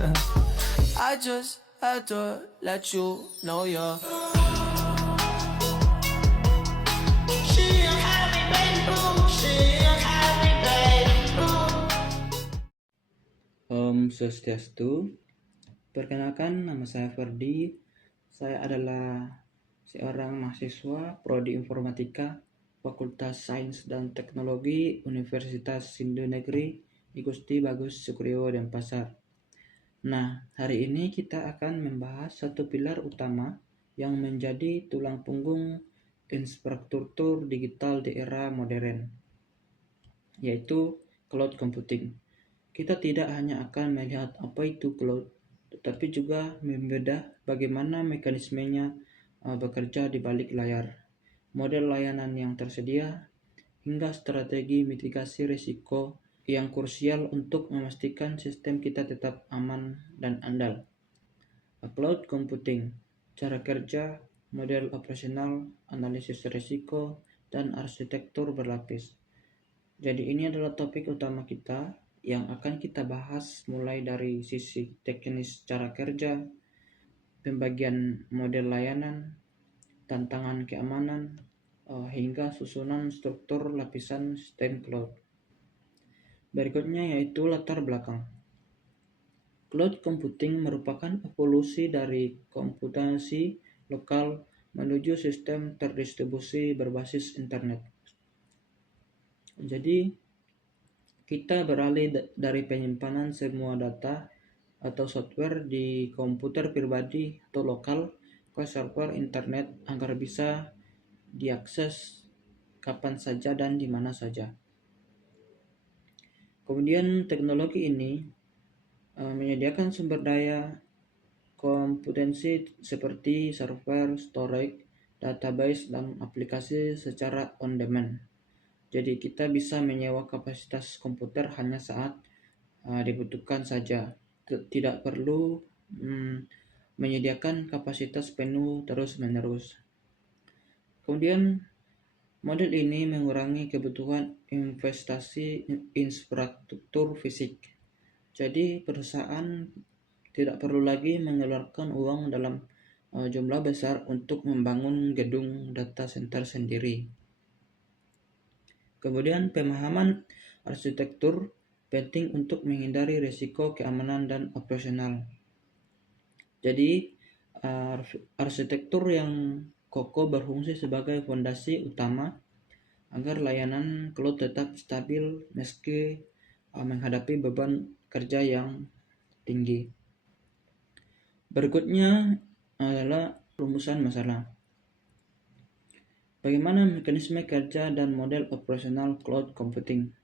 I just had to let you know you're. She a happy baby boo. She a happy baby boo. Om Swastiastu. Perkenalkan, nama saya Ferdi. Saya adalah seorang mahasiswa Prodi Informatika Fakultas Sains dan Teknologi Universitas Hindu Negeri Igusti Bagus Sukriowo Denpasar. Nah, hari ini kita akan membahas satu pilar utama yang menjadi tulang punggung infrastruktur digital di era modern, yaitu cloud computing. Kita tidak hanya akan melihat apa itu cloud, tetapi juga membedah bagaimana mekanismenya bekerja di balik layar, model layanan yang tersedia, hingga strategi mitigasi risiko yang krusial untuk memastikan sistem kita tetap aman dan andal. Cloud computing, cara kerja, model operasional, analisis risiko, dan arsitektur berlapis. Jadi ini adalah topik utama kita yang akan kita bahas mulai dari sisi teknis cara kerja, pembagian model layanan, tantangan keamanan, hingga susunan struktur lapisan sistem cloud. Berikutnya yaitu latar belakang. Cloud computing merupakan evolusi dari komputasi lokal menuju sistem terdistribusi berbasis internet. Jadi kita beralih dari penyimpanan semua data atau software di komputer pribadi atau lokal ke server internet agar bisa diakses kapan saja dan di mana saja. Kemudian teknologi ini menyediakan sumber daya komputensi seperti server, storage, database, dan aplikasi secara on demand. Jadi kita bisa menyewa kapasitas komputer hanya saat dibutuhkan saja. Tidak perlu menyediakan kapasitas penuh terus-menerus. Kemudian model ini mengurangi kebutuhan investasi infrastruktur fisik. Jadi perusahaan tidak perlu lagi mengeluarkan uang dalam jumlah besar untuk membangun gedung data center sendiri. Kemudian pemahaman arsitektur penting untuk menghindari risiko keamanan dan operasional. Jadi arsitektur yang kokoh berfungsi sebagai fondasi utama agar layanan cloud tetap stabil meski menghadapi beban kerja yang tinggi. Berikutnya adalah rumusan masalah. Bagaimana mekanisme kerja dan model operasional cloud computing?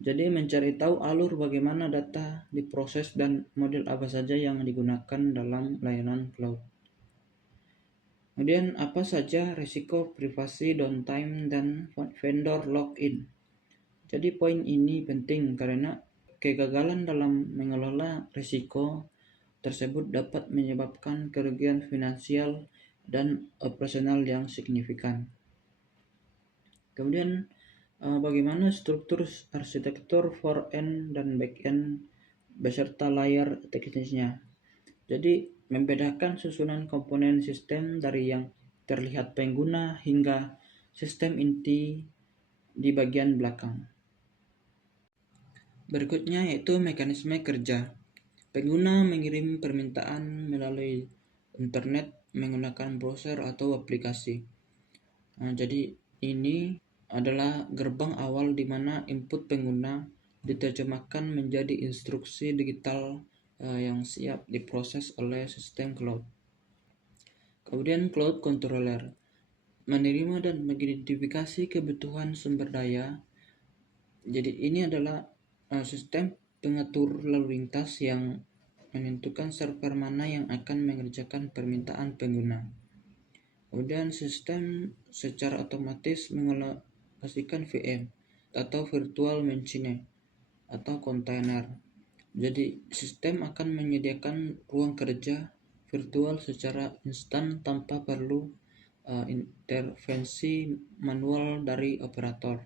Jadi mencari tahu alur bagaimana data diproses dan model apa saja yang digunakan dalam layanan cloud. Kemudian apa saja risiko privasi, downtime, dan vendor login. Jadi poin ini penting karena kegagalan dalam mengelola risiko tersebut dapat menyebabkan kerugian finansial dan operasional yang signifikan. Kemudian bagaimana struktur arsitektur front-end dan back-end beserta layar teknisnya. Jadi membedakan susunan komponen sistem dari yang terlihat pengguna hingga sistem inti di bagian belakang. Berikutnya yaitu mekanisme kerja. Pengguna mengirim permintaan melalui internet menggunakan browser atau aplikasi. Jadi ini adalah gerbang awal di mana input pengguna diterjemahkan menjadi instruksi digital yang siap diproses oleh sistem cloud. Kemudian cloud controller menerima dan mengidentifikasi kebutuhan sumber daya. Jadi ini adalah sistem pengatur lalu lintas yang menentukan server mana yang akan mengerjakan permintaan pengguna. Kemudian sistem secara otomatis mengalokasikan VM atau virtual machine atau kontainer. Jadi sistem akan menyediakan ruang kerja virtual secara instan tanpa perlu intervensi manual dari operator.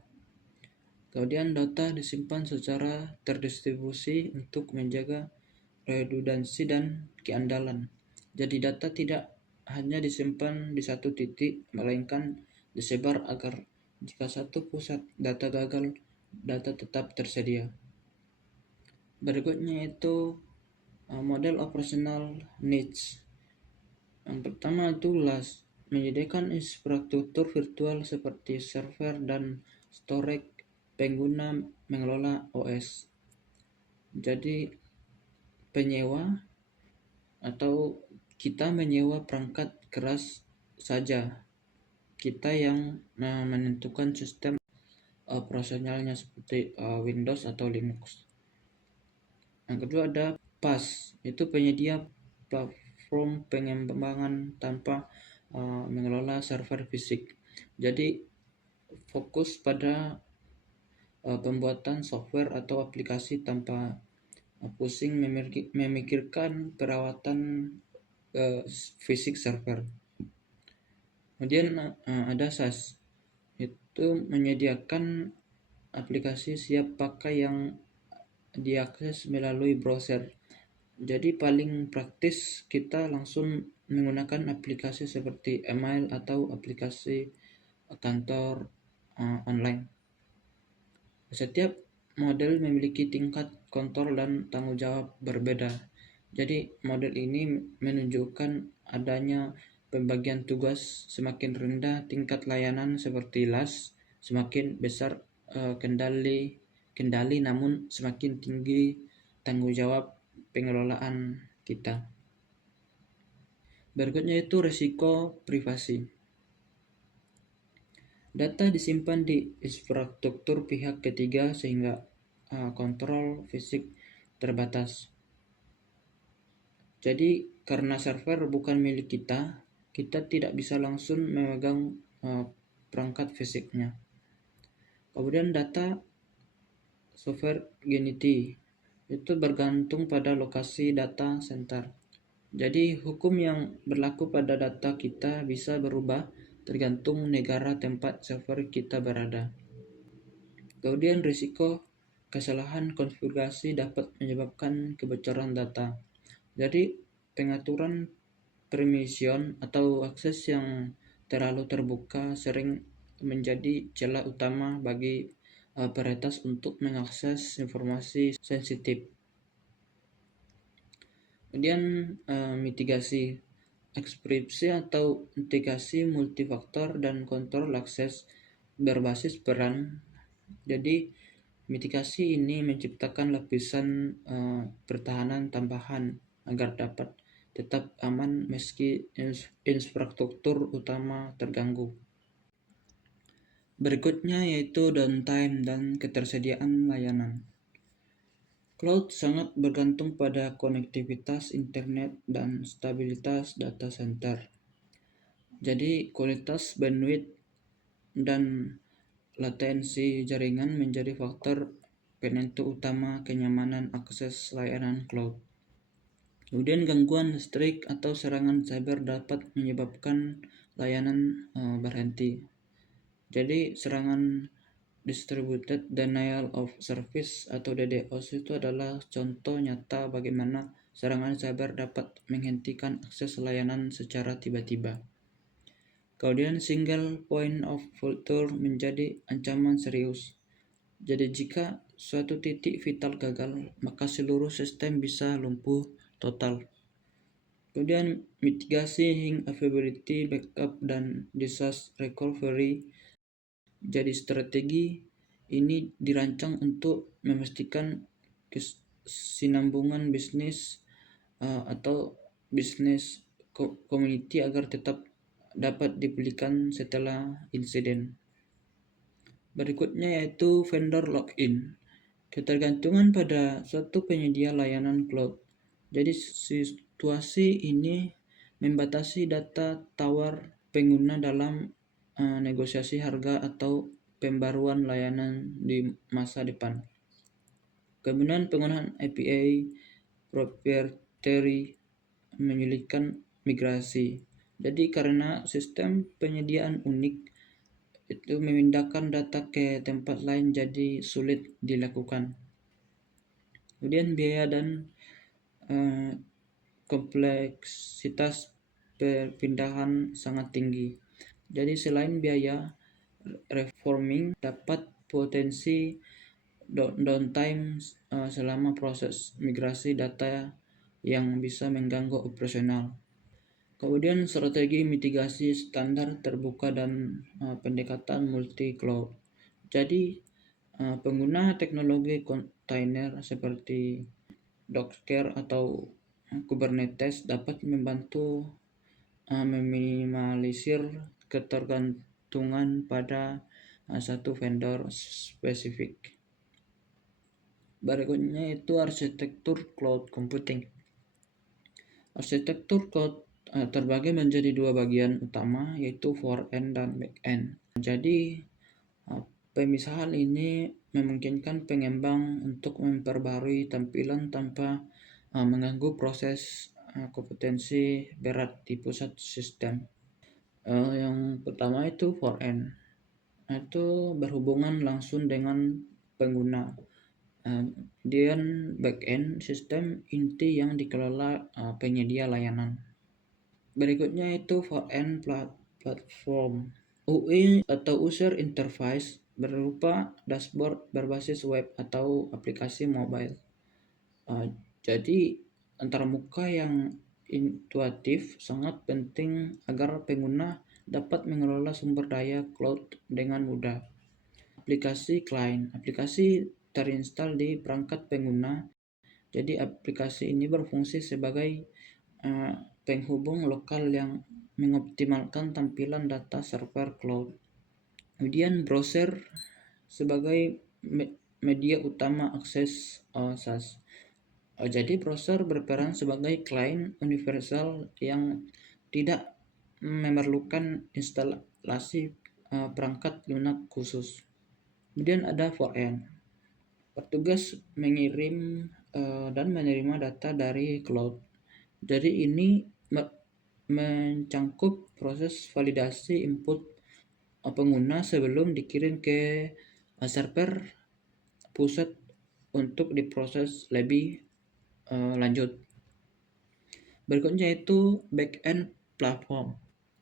Kemudian data disimpan secara terdistribusi untuk menjaga redundansi, dan keandalan. Jadi data tidak hanya disimpan di satu titik, melainkan disebar agar jika satu pusat data gagal, data tetap tersedia. Berikutnya itu model operational needs. Yang pertama itu LAS, menyediakan infrastruktur virtual seperti server dan storage pengguna mengelola OS. Jadi penyewa atau kita menyewa perangkat keras saja. Kita yang menentukan sistem operasionalnya seperti Windows atau Linux. Yang kedua ada PaaS, itu penyedia platform pengembangan tanpa mengelola server fisik. Jadi fokus pada pembuatan software atau aplikasi tanpa pusing memikirkan perawatan fisik server. Kemudian ada SaaS, itu menyediakan aplikasi siap pakai yang diakses melalui browser. Jadi paling praktis kita langsung menggunakan aplikasi seperti email atau aplikasi kantor online. Setiap model memiliki tingkat kontrol dan tanggung jawab berbeda. Jadi model ini menunjukkan adanya pembagian tugas. Semakin rendah tingkat layanan seperti LAS, semakin besar kendali namun semakin tinggi tanggung jawab pengelolaan kita. Berikutnya itu risiko privasi. Data disimpan di infrastruktur pihak ketiga sehingga kontrol fisik terbatas. Jadi karena server bukan milik kita, kita tidak bisa langsung memegang perangkat fisiknya. Kemudian data sovereignty itu bergantung pada lokasi data center. Jadi hukum yang berlaku pada data kita bisa berubah tergantung negara tempat server kita berada. Kemudian risiko kesalahan konfigurasi dapat menyebabkan kebocoran data. Jadi pengaturan permission atau akses yang terlalu terbuka sering menjadi celah utama bagi peretas untuk mengakses informasi sensitif. Kemudian mitigasi, enkripsi atau integrasi multifaktor dan kontrol akses berbasis peran. Jadi mitigasi ini menciptakan lapisan pertahanan tambahan agar dapat tetap aman meski infrastruktur utama terganggu. Berikutnya yaitu downtime dan ketersediaan layanan. Cloud sangat bergantung pada konektivitas internet dan stabilitas data center. Jadi kualitas bandwidth dan latensi jaringan menjadi faktor penentu utama kenyamanan akses layanan cloud. Kemudian gangguan listrik atau serangan cyber dapat menyebabkan layanan berhenti. Jadi serangan Distributed Denial of Service atau DDoS itu adalah contoh nyata bagaimana serangan cyber dapat menghentikan akses layanan secara tiba-tiba. Kemudian single point of failure menjadi ancaman serius. Jadi jika suatu titik vital gagal, maka seluruh sistem bisa lumpuh total. Kemudian mitigasi availability, backup, dan disaster recovery. Jadi strategi ini dirancang untuk memastikan kesinambungan bisnis atau bisnis community agar tetap dapat dipulihkan setelah insiden. Berikutnya yaitu vendor lock-in. Ketergantungan pada suatu penyedia layanan cloud. Jadi situasi ini membatasi data tawar pengguna dalam negosiasi harga atau pembaruan layanan di masa depan. Kemudian penggunaan API proprietary menyulitkan migrasi. Jadi karena sistem penyediaan unik itu memindahkan data ke tempat lain jadi sulit dilakukan. Kemudian biaya dan eh, kompleksitas perpindahan sangat tinggi. Jadi selain biaya, reforming dapat potensi downtime selama proses migrasi data yang bisa mengganggu operasional. Kemudian strategi mitigasi standar terbuka dan pendekatan multi cloud. Jadi pengguna teknologi kontainer seperti Docker atau Kubernetes dapat membantu meminimalisir ketergantungan pada satu vendor spesifik. Berikutnya itu arsitektur cloud computing. Arsitektur cloud terbagi menjadi dua bagian utama, yaitu front-end dan back-end. Jadi pemisahan ini memungkinkan pengembang untuk memperbarui tampilan tanpa mengganggu proses kompetensi berat di pusat sistem. Yang pertama itu front-end, itu berhubungan langsung dengan pengguna. Dan back-end sistem inti yang dikelola penyedia layanan. Berikutnya itu front-end platform. UI atau user interface berupa dashboard berbasis web atau aplikasi mobile. Jadi antarmuka yang intuitif sangat penting agar pengguna dapat mengelola sumber daya cloud dengan mudah. Aplikasi client, aplikasi terinstall di perangkat pengguna. Jadi aplikasi ini berfungsi sebagai penghubung lokal yang mengoptimalkan tampilan data server cloud. Kemudian browser sebagai media utama akses SaaS. Jadi browser berperan sebagai klien universal yang tidak memerlukan instalasi perangkat lunak khusus. Kemudian ada front-end, bertugas mengirim dan menerima data dari cloud. Jadi ini mencangkup proses validasi input pengguna sebelum dikirim ke server pusat untuk diproses lebih lanjut. Berikutnya itu back-end platform.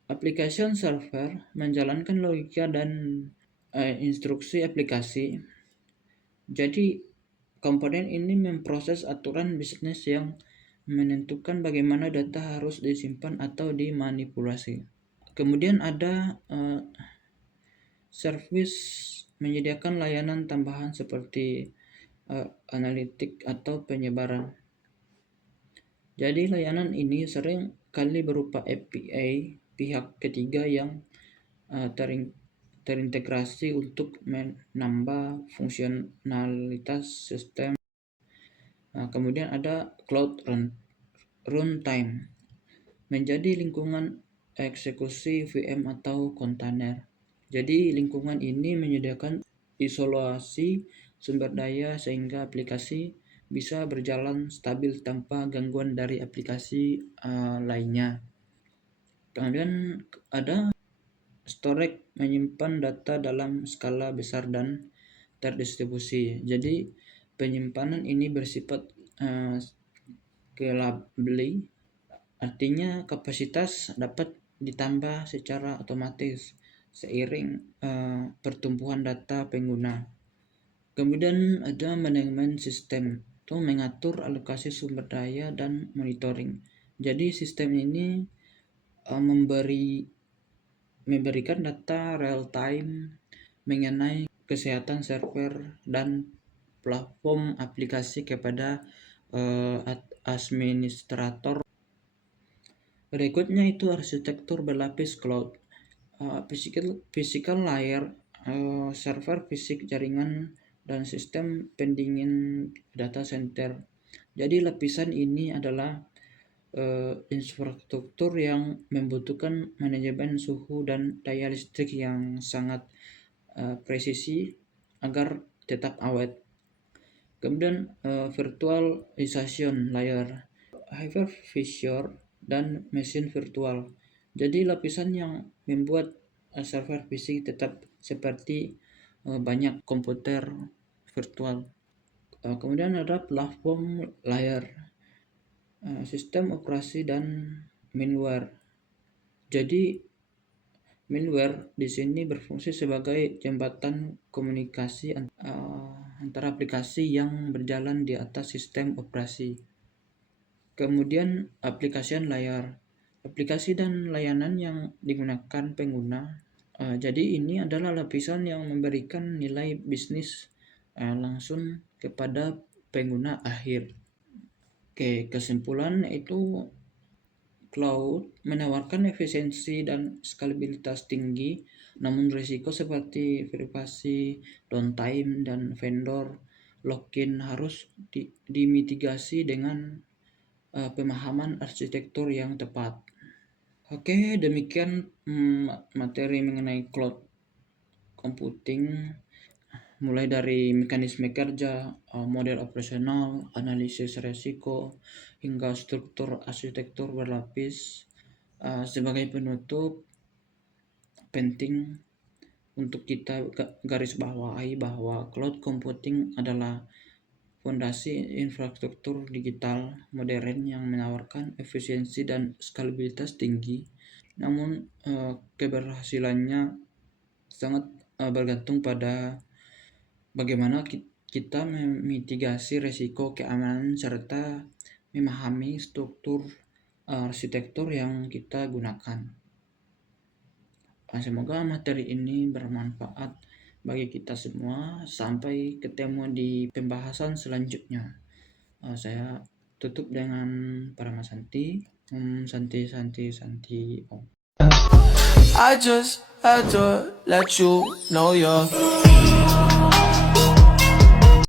Application server menjalankan logika dan instruksi aplikasi. Jadi komponen ini memproses aturan bisnis yang menentukan bagaimana data harus disimpan atau dimanipulasi. Kemudian ada service menyediakan layanan tambahan seperti analitik atau penyebaran. Jadi layanan ini sering kali berupa API pihak ketiga yang terintegrasi untuk menambah fungsionalitas sistem. Kemudian ada cloud runtime, menjadi lingkungan eksekusi VM atau kontainer. Jadi lingkungan ini menyediakan isolasi sumber daya sehingga aplikasi bisa berjalan stabil tanpa gangguan dari aplikasi lainnya. Kemudian ada storage, menyimpan data dalam skala besar dan terdistribusi. Jadi penyimpanan ini bersifat scalable, artinya kapasitas dapat ditambah secara otomatis seiring pertumbuhan data pengguna. Kemudian ada manajemen sistem, itu mengatur alokasi sumber daya dan monitoring. Jadi sistem ini memberikan data real time mengenai kesehatan server dan platform aplikasi kepada administrator. Berikutnya itu arsitektur berlapis cloud. Physical layer, server fisik, jaringan, dan sistem pendingin data center. Jadi lapisan ini adalah infrastruktur yang membutuhkan manajemen suhu dan daya listrik yang sangat presisi agar tetap awet. Kemudian virtualization layer, hypervisor, dan mesin virtual. Jadi lapisan yang membuat server fisik tetap seperti banyak komputer virtual. Kemudian ada platform layer, Sistem operasi dan malware. Jadi malware di sini berfungsi sebagai jembatan komunikasi antara aplikasi yang berjalan di atas sistem operasi. Kemudian application layer. Aplikasi dan layanan yang digunakan pengguna. Jadi ini adalah lapisan yang memberikan nilai bisnis langsung kepada pengguna akhir. Oke, kesimpulan itu cloud menawarkan efisiensi dan skalabilitas tinggi, namun risiko seperti privasi, downtime, dan vendor lock-in harus dimitigasi dengan pemahaman arsitektur yang tepat. Oke, demikian materi mengenai cloud computing, mulai dari mekanisme kerja, model operasional, analisis risiko, hingga struktur arsitektur berlapis. Sebagai penutup, penting untuk kita garis bawahi bahwa cloud computing adalah fondasi infrastruktur digital modern yang menawarkan efisiensi dan skalabilitas tinggi. Namun keberhasilannya sangat bergantung pada bagaimana kita memitigasi risiko keamanan serta memahami struktur arsitektur yang kita gunakan. Semoga materi ini bermanfaat bagi kita semua. Sampai ketemu di pembahasan selanjutnya. Saya tutup dengan Paramasanti. Santi. I just had to let you know you're